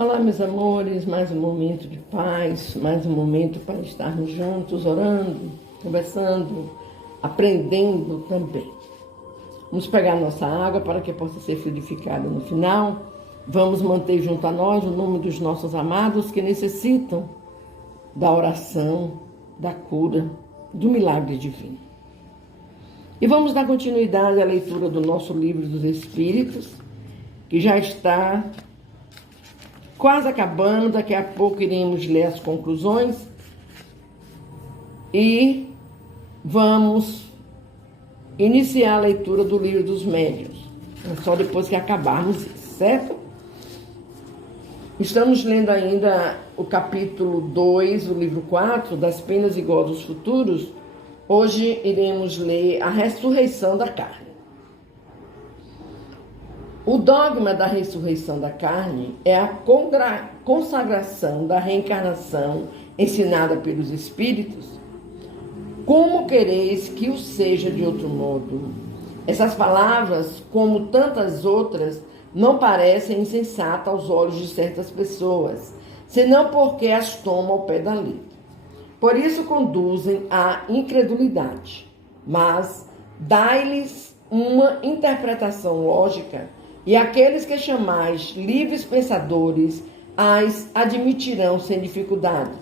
Olá, meus amores, mais um momento de paz, mais um momento para estarmos juntos, orando, conversando, aprendendo também. Vamos pegar nossa água para que possa ser fluidificada no final. Vamos manter junto a nós o nome dos nossos amados que necessitam da oração, da cura, do milagre divino. E vamos dar continuidade à leitura do nosso livro dos Espíritos, que já está quase acabando. Daqui a pouco iremos ler as conclusões e vamos iniciar a leitura do livro dos Médiuns, só depois que acabarmos isso, certo? Estamos lendo ainda o capítulo 2, o livro 4, das penas e gozos futuros. Hoje iremos ler a ressurreição da carne. O dogma da ressurreição da carne é a consagração da reencarnação ensinada pelos Espíritos. Como quereis que o seja de outro modo? Essas palavras, como tantas outras, não parecem insensatas aos olhos de certas pessoas, senão porque as tomam ao pé da letra. Por isso conduzem à incredulidade, mas dai-lhes uma interpretação lógica, e aqueles que chamais livres pensadores as admitirão sem dificuldades,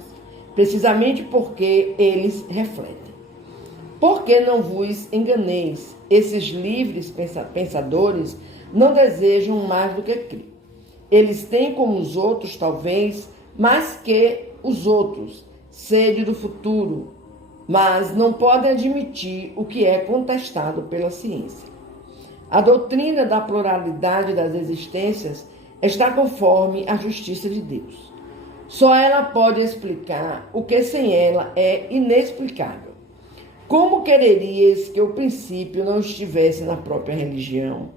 precisamente porque eles refletem. Por que não vos enganeis? Esses livres pensadores não desejam mais do que crer. Eles têm, como os outros, talvez, mais que os outros, sede do futuro, mas não podem admitir o que é contestado pela ciência. A doutrina da pluralidade das existências está conforme a justiça de Deus. Só ela pode explicar o que sem ela é inexplicável. Como quererias que o princípio não estivesse na própria religião?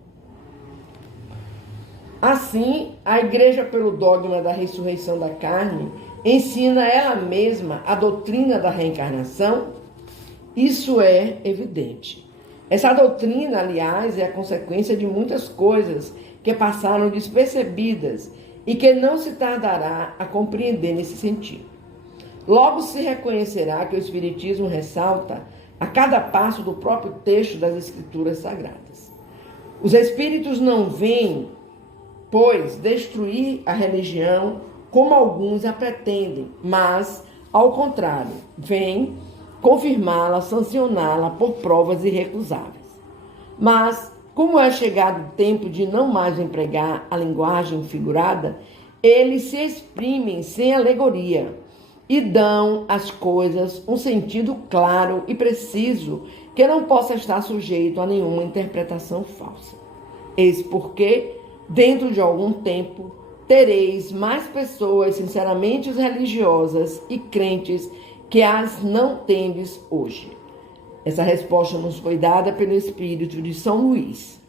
Assim, a Igreja, pelo dogma da ressurreição da carne, ensina ela mesma a doutrina da reencarnação? Isso é evidente. Essa doutrina, aliás, é a consequência de muitas coisas que passaram despercebidas e que não se tardará a compreender nesse sentido. Logo se reconhecerá que o Espiritismo ressalta a cada passo do próprio texto das Escrituras Sagradas. Os Espíritos não vêm, pois, destruir a religião como alguns a pretendem, mas, ao contrário, vêm confirmá-la, sancioná-la por provas irrecusáveis. Mas, como é chegado o tempo de não mais empregar a linguagem figurada, eles se exprimem sem alegoria e dão às coisas um sentido claro e preciso que não possa estar sujeito a nenhuma interpretação falsa. Eis porque, dentro de algum tempo, tereis mais pessoas sinceramente religiosas e crentes que as não tendes hoje. Essa resposta nos foi dada pelo Espírito de São Luís.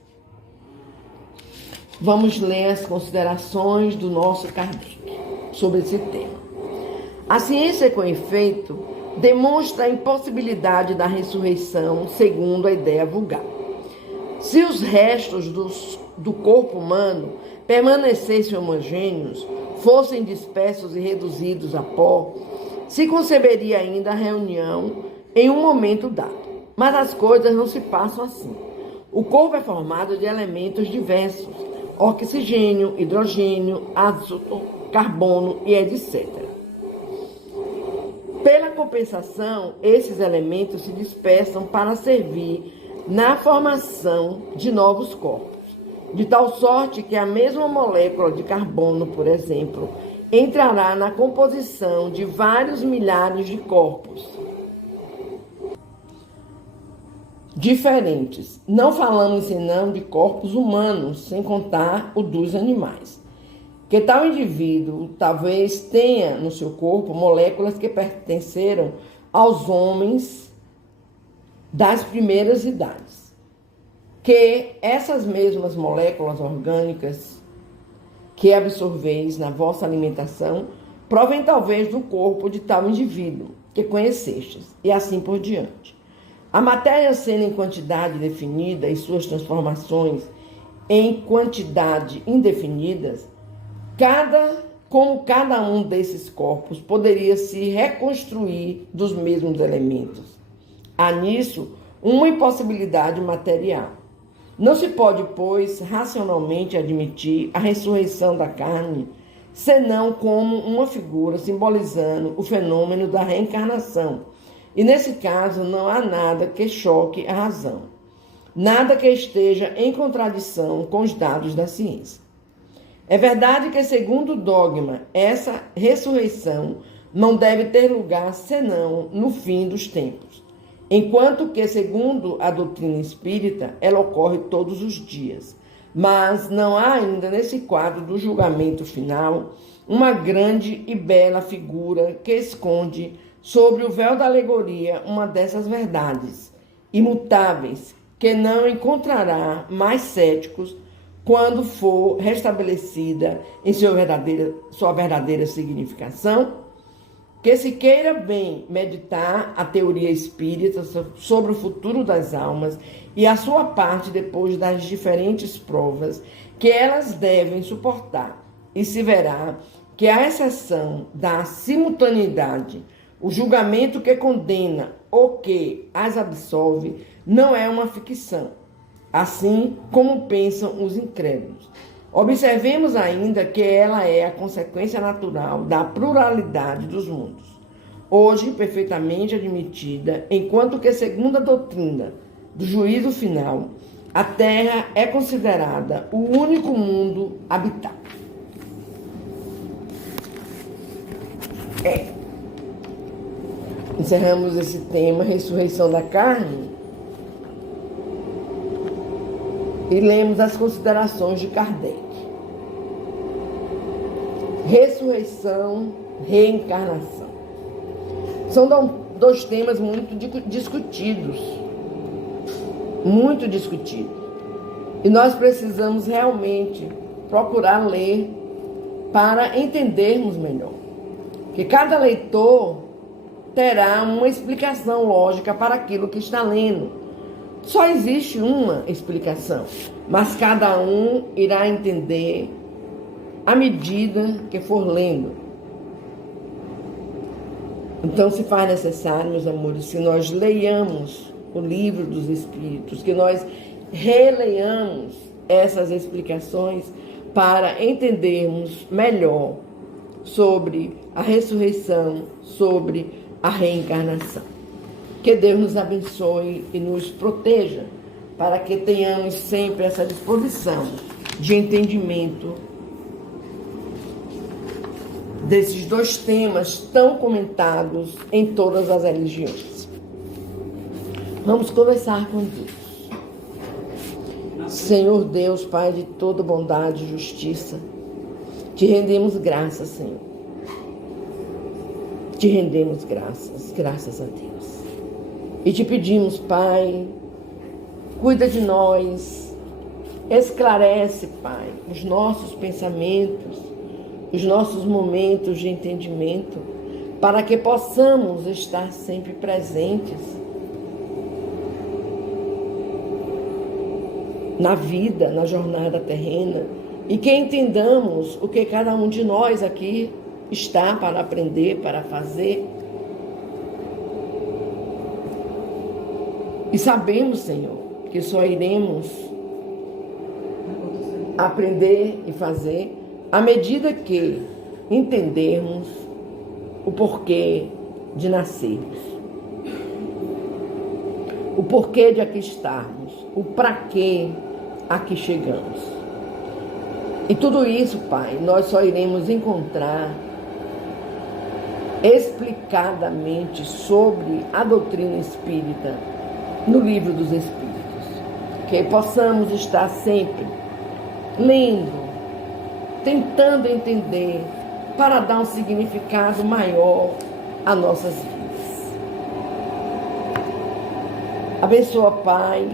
Vamos ler as considerações do nosso Kardec sobre esse tema. A ciência, com efeito, demonstra a impossibilidade da ressurreição segundo a ideia vulgar. Se os restos do corpo humano permanecessem homogêneos, fossem dispersos e reduzidos a pó, se conceberia ainda a reunião em um momento dado. Mas as coisas não se passam assim. O corpo é formado de elementos diversos: oxigênio, hidrogênio, ázoto, carbono e etc. Pela compensação, esses elementos se dispersam para servir na formação de novos corpos, de tal sorte que a mesma molécula de carbono, por exemplo, entrará na composição de vários milhares de corpos diferentes. Não falamos senão de corpos humanos, sem contar o dos animais. Que tal indivíduo talvez tenha no seu corpo moléculas que pertenceram aos homens das primeiras idades. Que essas mesmas moléculas orgânicas que absorveis na vossa alimentação provém talvez do corpo de tal indivíduo que conhecestes, e assim por diante. A matéria sendo em quantidade definida e suas transformações em quantidade indefinidas, cada como cada um desses corpos poderia se reconstruir dos mesmos elementos. Há nisso uma impossibilidade material. Não se pode, pois, racionalmente admitir a ressurreição da carne, senão como uma figura simbolizando o fenômeno da reencarnação. E nesse caso não há nada que choque a razão, nada que esteja em contradição com os dados da ciência. É verdade que, segundo o dogma, essa ressurreição não deve ter lugar senão no fim dos tempos, enquanto que, segundo a doutrina espírita, ela ocorre todos os dias. Mas não há ainda nesse quadro do julgamento final uma grande e bela figura que esconde sobre o véu da alegoria uma dessas verdades imutáveis que não encontrará mais céticos quando for restabelecida em sua verdadeira significação. Que se queira bem meditar a teoria espírita sobre o futuro das almas e a sua parte depois das diferentes provas que elas devem suportar, e se verá que, à exceção da simultaneidade, o julgamento que condena ou que as absolve não é uma ficção, assim como pensam os incrédulos. Observemos ainda que ela é a consequência natural da pluralidade dos mundos, hoje perfeitamente admitida, enquanto que, segundo a doutrina do juízo final, a Terra é considerada o único mundo habitado. Encerramos esse tema, ressurreição da carne, e lemos as considerações de Kardec. Ressurreição, reencarnação. São dois temas muito discutidos. Muito discutidos. E nós precisamos realmente procurar ler para entendermos melhor. Que cada leitor terá uma explicação lógica para aquilo que está lendo. Só existe uma explicação, mas cada um irá entender à medida que for lendo. Então se faz necessário, meus amores, que nós leiamos o livro dos Espíritos, que nós releiamos essas explicações para entendermos melhor sobre a ressurreição, sobre a reencarnação. Que Deus nos abençoe e nos proteja, para que tenhamos sempre essa disposição de entendimento desses dois temas tão comentados em todas as religiões. Vamos conversar com Deus. Senhor Deus, Pai de toda bondade e justiça, te rendemos graças, Senhor. Te rendemos graças a Deus. E te pedimos, Pai, cuida de nós, esclarece, Pai, os nossos pensamentos, os nossos momentos de entendimento, para que possamos estar sempre presentes na vida, na jornada terrena, e que entendamos o que cada um de nós aqui está para aprender, para fazer. E sabemos, Senhor, que só iremos aprender e fazer à medida que entendermos o porquê de nascermos, o porquê de aqui estarmos, o para que aqui chegamos. E tudo isso, Pai, nós só iremos encontrar explicadamente sobre a doutrina espírita no Livro dos Espíritos. Que possamos estar sempre lendo, tentando entender, para dar um significado maior a nossas vidas. Abençoa, Pai,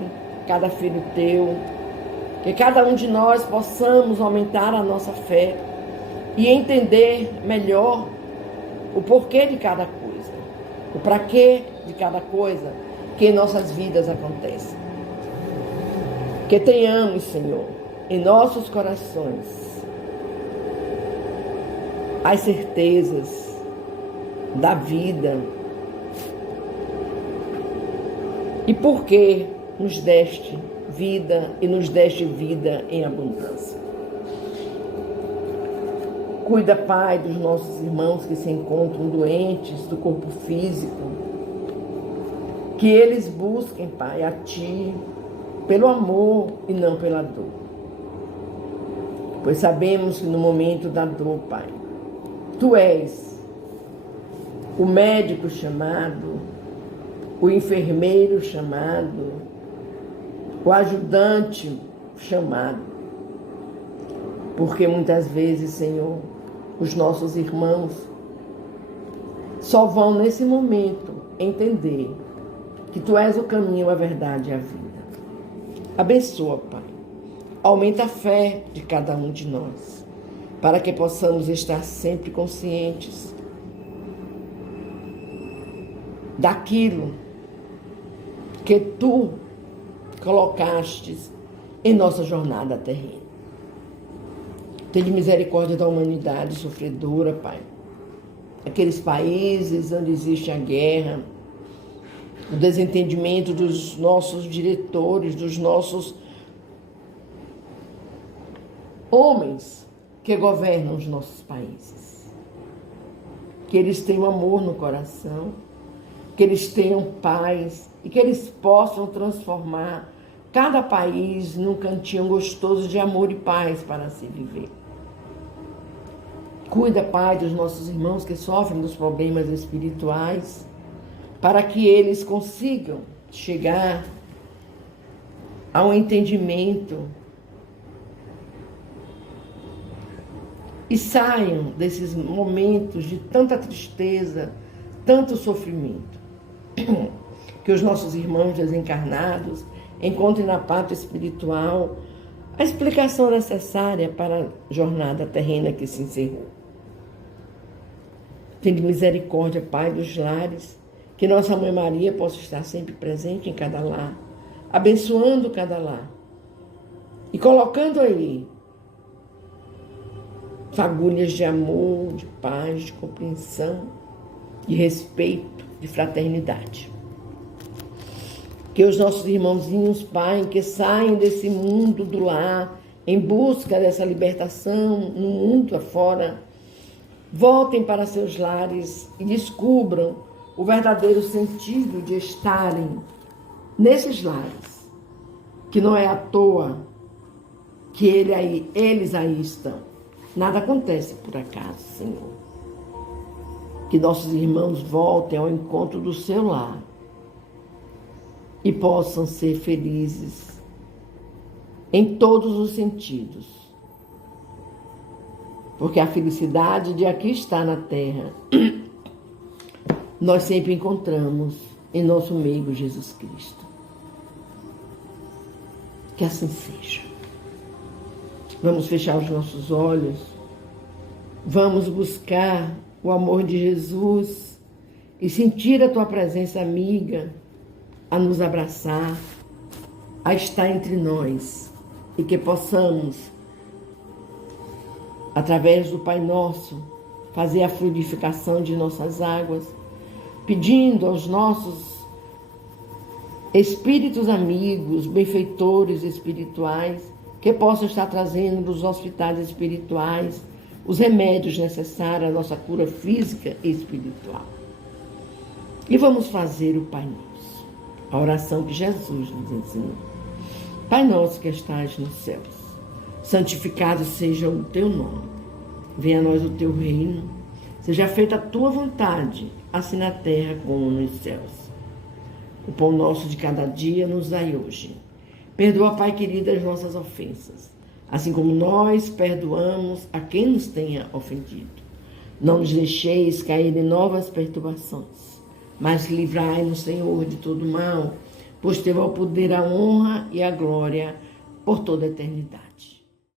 cada filho teu, que cada um de nós possamos aumentar a nossa fé e entender melhor o porquê de cada coisa, o para quê de cada coisa que em nossas vidas acontece. Que tenhamos, Senhor, em nossos corações as certezas da vida e porque nos deste vida e nos deste vida em abundância. Cuida, Pai, dos nossos irmãos que se encontram doentes do corpo físico, que eles busquem, Pai, a Ti pelo amor e não pela dor. Pois sabemos que no momento da dor, Pai, Tu és o médico chamado, o enfermeiro chamado, o ajudante chamado. Porque muitas vezes, Senhor, os nossos irmãos só vão nesse momento entender que Tu és o caminho, a verdade e a vida. Abençoa, Pai. Aumenta a fé de cada um de nós, para que possamos estar sempre conscientes daquilo que Tu colocastes em nossa jornada terrena. Tenha misericórdia da humanidade sofredora, Pai. Aqueles países onde existe a guerra, o desentendimento dos nossos diretores, dos nossos homens que governam os nossos países. Que eles tenham amor no coração, que eles tenham paz e que eles possam transformar cada país num cantinho gostoso de amor e paz para se viver. Cuida, Pai, dos nossos irmãos que sofrem dos problemas espirituais, para que eles consigam chegar a um entendimento e saiam desses momentos de tanta tristeza, tanto sofrimento. Que os nossos irmãos desencarnados encontrem na pátria espiritual a explicação necessária para a jornada terrena que se encerrou. Tenha misericórdia, Pai, dos lares, que nossa Mãe Maria possa estar sempre presente em cada lar, abençoando cada lar e colocando aí fagulhas de amor, de paz, de compreensão, de respeito, de fraternidade. Que os nossos irmãozinhos, Pai, que saem desse mundo do lar em busca dessa libertação no mundo afora, voltem para seus lares e descubram o verdadeiro sentido de estarem nesses lares, que não é à toa que eles aí estão. Nada acontece por acaso, Senhor. Que nossos irmãos voltem ao encontro do seu lar e possam ser felizes em todos os sentidos. Porque a felicidade de aqui estar na terra, nós sempre encontramos em nosso meio Jesus Cristo. Que assim seja. Vamos fechar os nossos olhos, vamos buscar o amor de Jesus e sentir a Tua presença amiga, a nos abraçar, a estar entre nós e que possamos, através do Pai Nosso, fazer a fluidificação de nossas águas, pedindo aos nossos espíritos amigos, benfeitores espirituais, que possam estar trazendo dos hospitais espirituais os remédios necessários à nossa cura física e espiritual. E vamos fazer o Pai Nosso, a oração que Jesus nos ensinou. Pai nosso que estás nos céus, santificado seja o Teu nome. Venha a nós o Teu reino. Seja feita a Tua vontade, assim na terra como nos céus. O pão nosso de cada dia nos dai hoje. Perdoa, Pai querido, as nossas ofensas, assim como nós perdoamos a quem nos tenha ofendido. Não nos deixeis cair em novas perturbações, mas livrai-nos, Senhor, de todo mal, pois Teu é o poder, a honra e a glória por toda a eternidade.